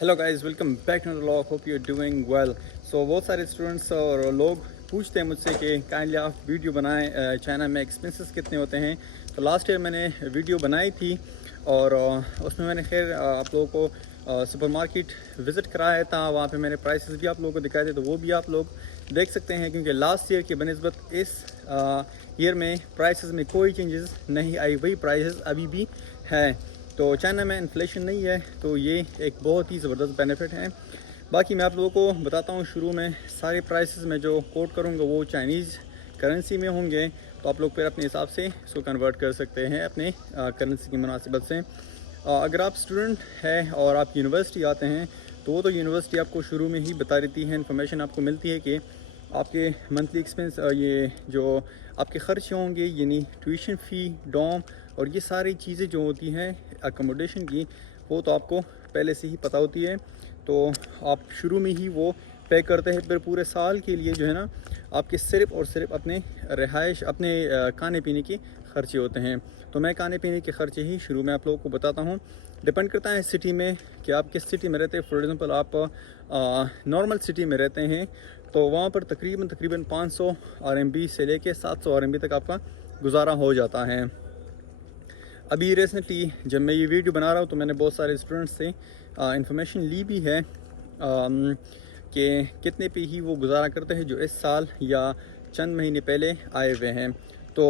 Hello guys, welcome back to the vlog. Hope you are doing well. So बहुत सारे students और लोग पूछते हैं मुझसे कि काइंडली आप वीडियो बनाएं, चाइना में एक्सपेंसेस कितने होते हैं। तो लास्ट ईयर मैंने वीडियो बनाई थी और उसमें मैंने खैर आप लोगों को सुपरमार्केट विज़िट कराया था। वहाँ पे मैंने प्राइसेस भी आप लोगों को दिखाए थे, तो वो भी आप लोग देख सकते हैं, क्योंकि लास्ट ईयर की बनिस्बत इस ईयर में प्राइसेस में कोई चेंजेस नहीं आई, वही प्राइसेस अभी भी हैं। तो चाइना में इन्फ्लेशन नहीं है, तो ये एक बहुत ही ज़बरदस्त बेनिफिट है। बाकी मैं आप लोगों को बताता हूँ, शुरू में सारे प्राइसेस में जो कोट करूँगा वो चाइनीज़ करेंसी में होंगे, तो आप लोग फिर अपने हिसाब से इसको कन्वर्ट कर सकते हैं अपने करेंसी की मुनासिबत से। अगर आप स्टूडेंट हैं और आप यूनिवर्सिटी आते हैं, तो वो तो यूनिवर्सिटी आपको शुरू में ही बता देती है, इन्फॉर्मेशन आपको मिलती है कि आपके मंथली एक्सपेंस, ये जो आपके ख़र्चे होंगे, यानी ट्यूशन फ़ी, डॉम और ये सारी चीज़ें जो होती हैं अकोमोडेशन की, वो तो आपको पहले से ही पता होती है। तो आप शुरू में ही वो पे करते हैं। फिर पूरे साल के लिए जो है ना, आपके सिर्फ़ और सिर्फ अपने रिहाइश, अपने खाने पीने के ख़र्चे होते हैं। तो मैं खाने पीने के ख़र्चे ही शुरू में आप लोगों को बताता हूँ। डिपेंड करता है सिटी में कि आप किस सिटी में रहते हैं। फॉर एग्ज़ाम्पल आप नॉर्मल सिटी में रहते हैं, तो वहाँ पर तकरीबन 500 RMB से लेके 700 RMB तक आपका गुजारा हो जाता है। अभी रिसेंटली जब मैं ये वीडियो बना रहा हूँ, तो मैंने बहुत सारे स्टूडेंट्स से इंफॉर्मेशन ली भी है कि कितने पे ही वो गुजारा करते हैं जो इस साल या चंद महीने पहले आए हुए हैं। तो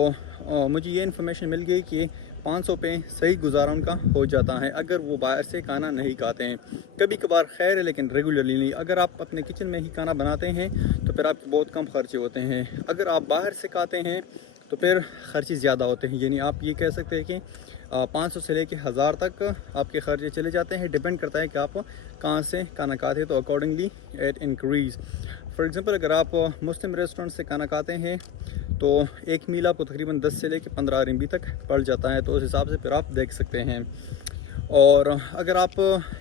मुझे ये इन्फॉर्मेशन मिल गई कि 500 पे सही गुजारा उनका हो जाता है, अगर वो बाहर से खाना नहीं खाते हैं। कभी कभार खैर है, लेकिन रेगुलरली नहीं। अगर आप अपने किचन में ही खाना बनाते हैं तो फिर आपके बहुत कम खर्चे होते हैं। अगर आप बाहर से खाते हैं तो फिर खर्चे ज़्यादा होते हैं, यानी आप ये कह सकते हैं कि 500 से लेके 1000 तक आपके खर्चे चले जाते हैं। डिपेंड करता है कि आप कहाँ से खाना खाते हैं, तो accordingly it increase. For example, अगर आप मुस्लिम रेस्टोरेंट से खाना खाते हैं तो एक मील आपको तकरीबन 10 से लेके 15 RMB तक पड़ जाता है, तो उस हिसाब से फिर आप देख सकते हैं। और अगर आप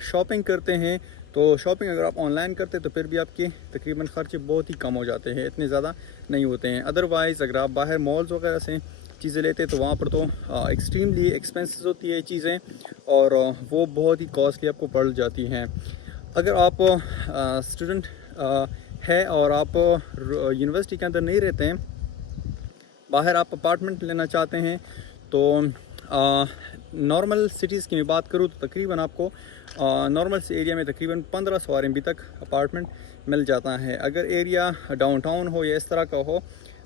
शॉपिंग करते हैं, तो शॉपिंग अगर आप ऑनलाइन करते हैं तो फिर भी आपके तकरीबन खर्चे बहुत ही कम हो जाते हैं, इतने ज़्यादा नहीं होते हैं। अदरवाइज़ अगर आप बाहर मॉल्स वगैरह से चीज़ें लेते हैं तो वहाँ पर तो एक्सट्रीमली एक्सपेंसिव होती है चीज़ें, और वो बहुत ही कॉस्टली आपको पड़ जाती हैं। अगर आप स्टूडेंट है और आप यूनिवर्सिटी के अंदर नहीं रहते हैं, बाहर आप अपार्टमेंट लेना चाहते हैं, तो नॉर्मल सिटीज़ की मैं बात करूँ तो तकरीबन आपको नॉर्मल से एरिया में तकरीबन 1500 RMB तक अपार्टमेंट मिल जाता है। अगर एरिया डाउनटाउन हो या इस तरह का हो,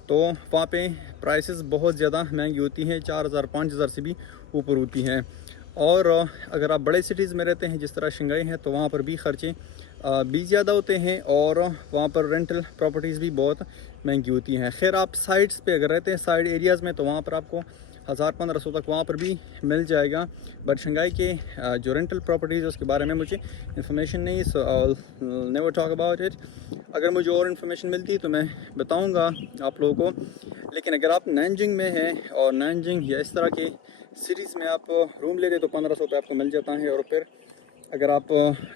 तो वहाँ पे प्राइसेस बहुत ज़्यादा महंगी होती हैं, 4000 5000 से भी ऊपर होती हैं। और अगर आप बड़े सिटीज़ में रहते हैं जिस तरह शंघाई है, तो वहाँ पर भी ख़र्चे भी ज़्यादा होते हैं, और वहाँ पर रेंटल प्रॉपर्टीज़ भी बहुत महंगी होती हैं। खैर, आप साइड्स पे अगर रहते हैं, साइड एरियाज़ में, तो वहाँ पर आपको 1000-1500 तक वहाँ पर भी मिल जाएगा। बट शंघाई के जो रेंटल प्रॉपर्टीज़, उसके बारे में मुझे इन्फॉर्मेशन नहीं, so I never talk about it. अगर मुझे और इन्फॉर्मेशन मिलती तो मैं बताऊँगा आप लोगों को। लेकिन अगर आप नैनजिंग में हैं और नैनजिंग या इस तरह के सिटीज़ में आप रूम ले गए, तो 1500 पे आपको मिल जाता है। और फिर अगर आप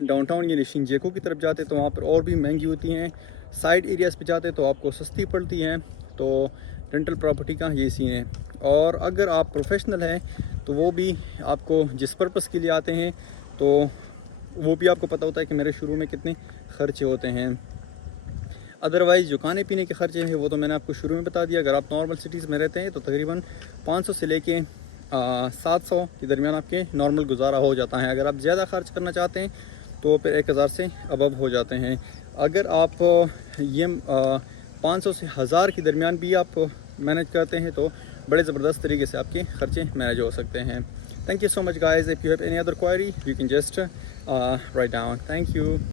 डाउनटाउन यानी शिंजेको की तरफ जाते तो वहाँ पर और भी महंगी होती हैं। साइड एरियाज़ पे जाते तो आपको सस्ती पड़ती हैं। तो रेंटल प्रॉपर्टी का ये सीन है। और अगर आप प्रोफेशनल हैं, तो वो भी आपको जिस पर्पस के लिए आते हैं, तो वो भी आपको पता होता है कि मेरे शुरू में कितने खर्चे होते हैं। अदरवाइज़ जो खाने पीने के खर्चे हैं वो तो मैंने आपको शुरू में बता दिया। अगर आप नॉर्मल सिटीज़ में रहते हैं तो तकरीबन 500 से लेके 700 के दरमियान आपके नॉर्मल गुजारा हो जाता है। अगर आप ज़्यादा खर्च करना चाहते हैं तो फिर 1000 से अबव हो जाते हैं। अगर आप ये 500 से 1000 के दरमियान भी आप मैनेज करते हैं, तो बड़े ज़बरदस्त तरीके से आपके खर्चे मैनेज हो सकते हैं। Thank you so much guys. If you have any other query, you can just write down. Thank you.